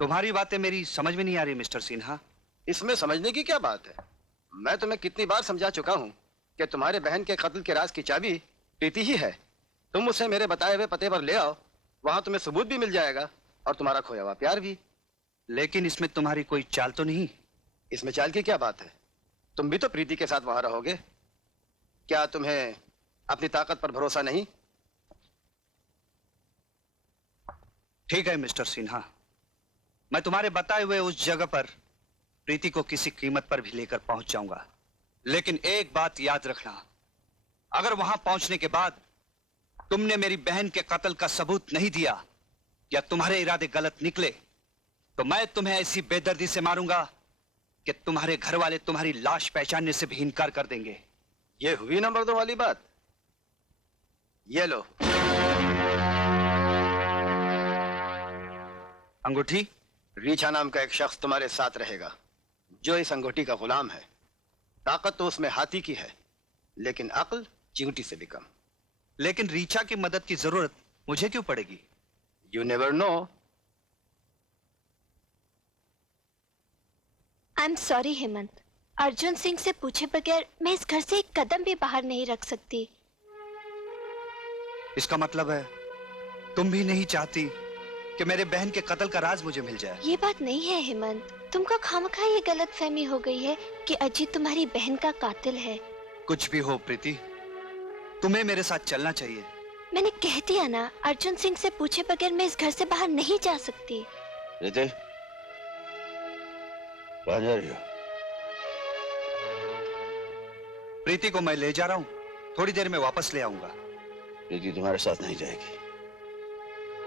तुम्हारी बातें मेरी समझ में नहीं आ रही मिस्टर सिन्हा। इसमें समझने की क्या बात है? मैं तुम्हें कितनी बार समझा चुका हूँ कि तुम्हारे बहन के कत्ल के राज की चाबी प्रीति ही है। तुम उसे मेरे बताए हुए पते पर ले आओ, वहां तुम्हें सबूत भी मिल जाएगा और तुम्हारा खोया हुआ प्यार भी। लेकिन इसमें तुम्हारी कोई चाल तो नहीं? इसमें चाल की क्या बात है? तुम भी तो प्रीति के साथ वहां रहोगे। क्या तुम्हें अपनी ताकत पर भरोसा नहीं? ठीक है मिस्टर सिन्हा, मैं तुम्हारे बताए हुए उस जगह पर प्रीति को किसी कीमत पर भी लेकर पहुंच जाऊंगा। लेकिन एक बात याद रखना, अगर वहां पहुंचने के बाद तुमने मेरी बहन के कत्ल का सबूत नहीं दिया या तुम्हारे इरादे गलत निकले तो मैं तुम्हें ऐसी बेदर्दी से मारूंगा कि तुम्हारे घर वाले तुम्हारी लाश पहचानने से भी इनकार कर देंगे। ये हुई नंबर 2 वाली बात। ये लो अंगूठी। रीछा नाम का एक शख्स तुम्हारे साथ रहेगा जो इस अंगूठी का गुलाम है। ताकत तो उसमें हाथी की है लेकिन अक्ल चींटी से भी कम। लेकिन रीछा की मदद की जरूरत मुझे क्यों पड़ेगी? You never know. I am sorry Hemant, Arjun Singh से पूछे बगैर मैं इस घर से एक कदम भी बाहर नहीं रख सकती। इसका मतलब है तुम भी नहीं चाहती कि मेरे बहन के कत्ल का राज मुझे मिल जाए? ये बात नहीं है हेमंत, तुमको खामखा ये गलत फहमी हो गई है कि अजीत तुम्हारी बहन का कातिल है। कुछ भी हो प्रीति, तुम्हें मेरे साथ चलना चाहिए। मैंने कह दिया ना, अर्जुन सिंह से पूछे बगैर मैं इस घर से बाहर नहीं जा सकती। प्रीति, कहाँ जा रही हो? प्रीति को मैं ले जा रहा हूँ, थोड़ी देर में वापस ले आऊंगा। प्रीति तुम्हारे साथ नहीं जाएगी।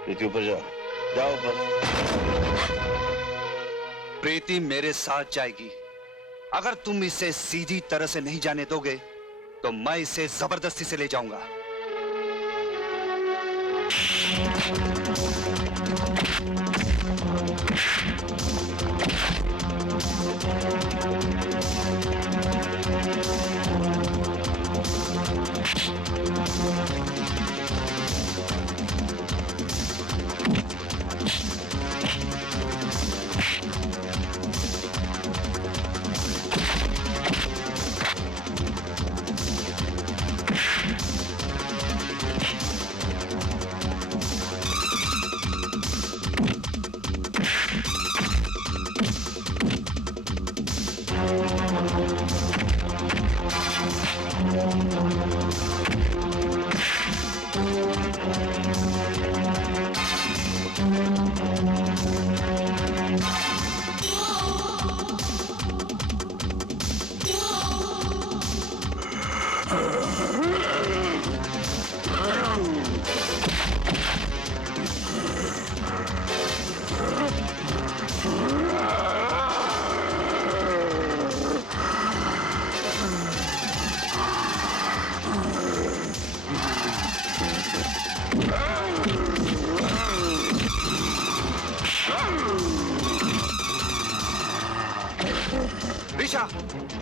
प्रीति ऊपर जाओ, जाओ ऊपर। प्रीति मेरे साथ जाएगी। अगर तुम इसे सीधी तरह से नहीं जाने दोगे तो मैं इसे जबरदस्ती से ले जाऊंगा।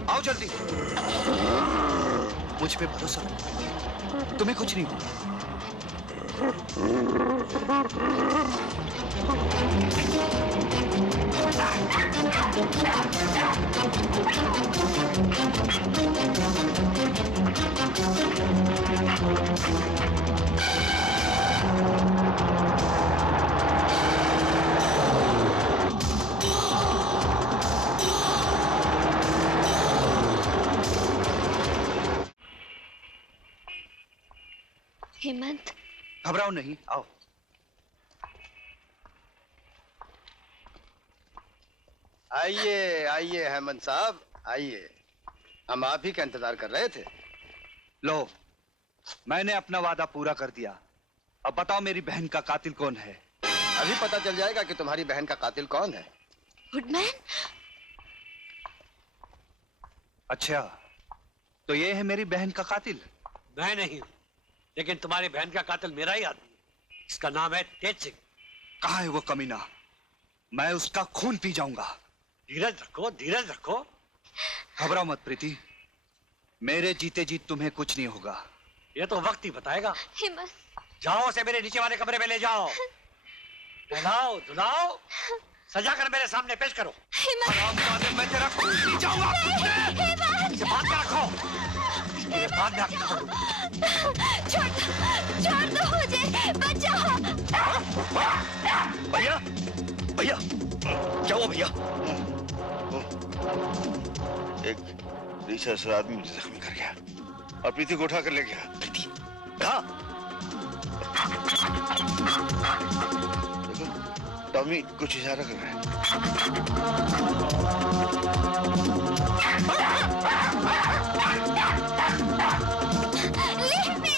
आओ जल्दी, मुझ पे भरोसा रखो, तुम्हें कुछ नहीं होगा। हेमंत, घबराओ नहीं, आओ। आइए आइए हेमंत साहब, आइए। हम आप ही का इंतजार कर रहे थे। लो, मैंने अपना वादा पूरा कर दिया। अब बताओ मेरी बहन का कातिल कौन है? अभी पता चल जाएगा कि तुम्हारी बहन का कातिल कौन है। वुडमैन? अच्छा, तो ये है मेरी बहन का कातिल? मैं नहीं हूं, लेकिन तुम्हारी बहन का कातिल मेरा ही आदमी है। इसका नाम है तेज सिंह। कहाँ है वो कमीना? मैं उसका खून पी जाऊंगा। धीरज रखो, धीरज रखो। घबराओ मत प्रीति, मेरे जीते जी तुम्हें कुछ नहीं होगा। ये तो वक्त ही बताएगा। हेमंत, जाओ, उसे मेरे नीचे वाले कमरे में ले जाओ। नहलाओ धुलाओ, सजा कर मेरे सामने पेश करो। हेमंत, मैं तेरा खून पी जाऊंगा। इसे बांध के रखो। इसके बाद में आगे बढ़ो। छोड़ दो मुझे, बचाओ। भैया, भैया, क्या हुआ भैया? एक रिसर्च आदमी मुझे जख्मी कर गया और प्रीति को उठा कर ले गया। प्रीति कहाँ? देखो टॉमी कुछ इशारा कर रहा है। Leave me!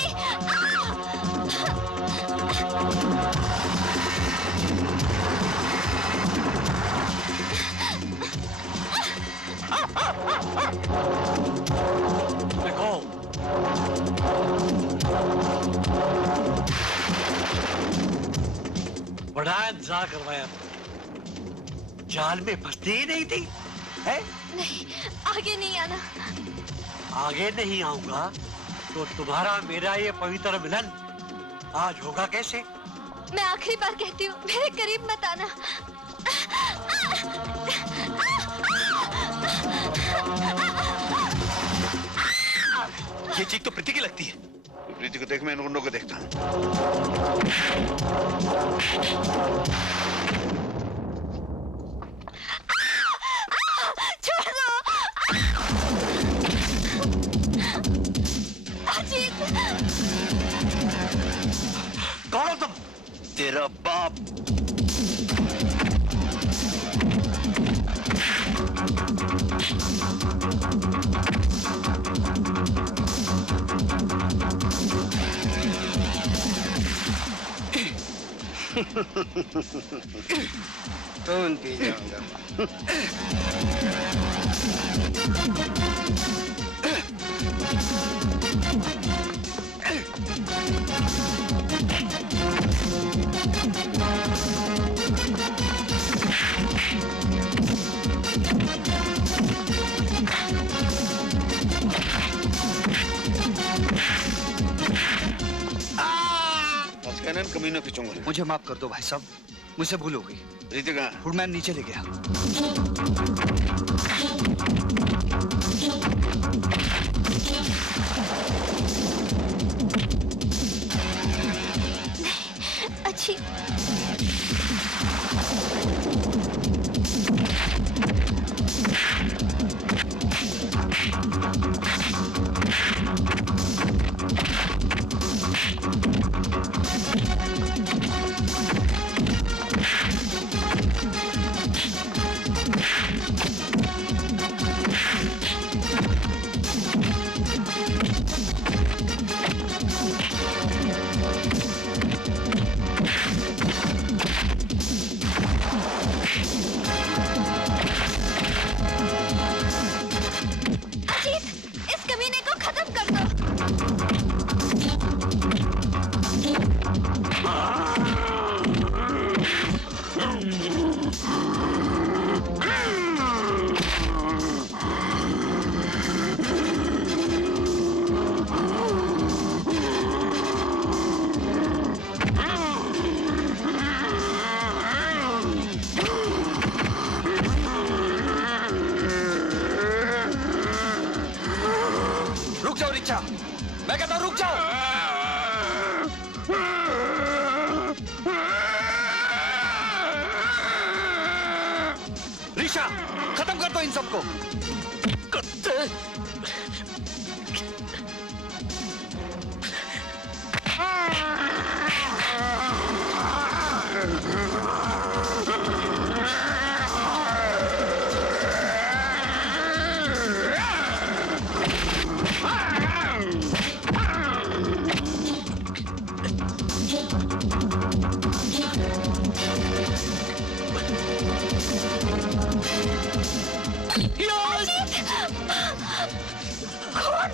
देखो, बड़ा इंतजार करवाया, जाल में फंसती ही नहीं थी, है? नहीं, आगे नहीं आना। आगे नहीं आऊंगा तो तुम्हारा मेरा ये पवित्र मिलन आज होगा कैसे? मैं आखिरी बार कहती हूँ, मेरे करीब मत आना। ये चीख तो प्रीति की लगती है। प्रीति को देख, मैं इन गुंडों को देखता हूँ। छोड़ दो। अजीत, कौन हो तुम? तेरा बाप। खून पी जाऊंगा। आज का कमीनों की चुंगल। मुझे माफ कर दो भाई साहब, मुझसे भूल हो गई। प्रीति कहाँ? फूडमैन नीचे ले गया। अच्छी। मैं कहता हूं रुक जाओ। ऋषा, खत्म कर दो इन सबको। कौन?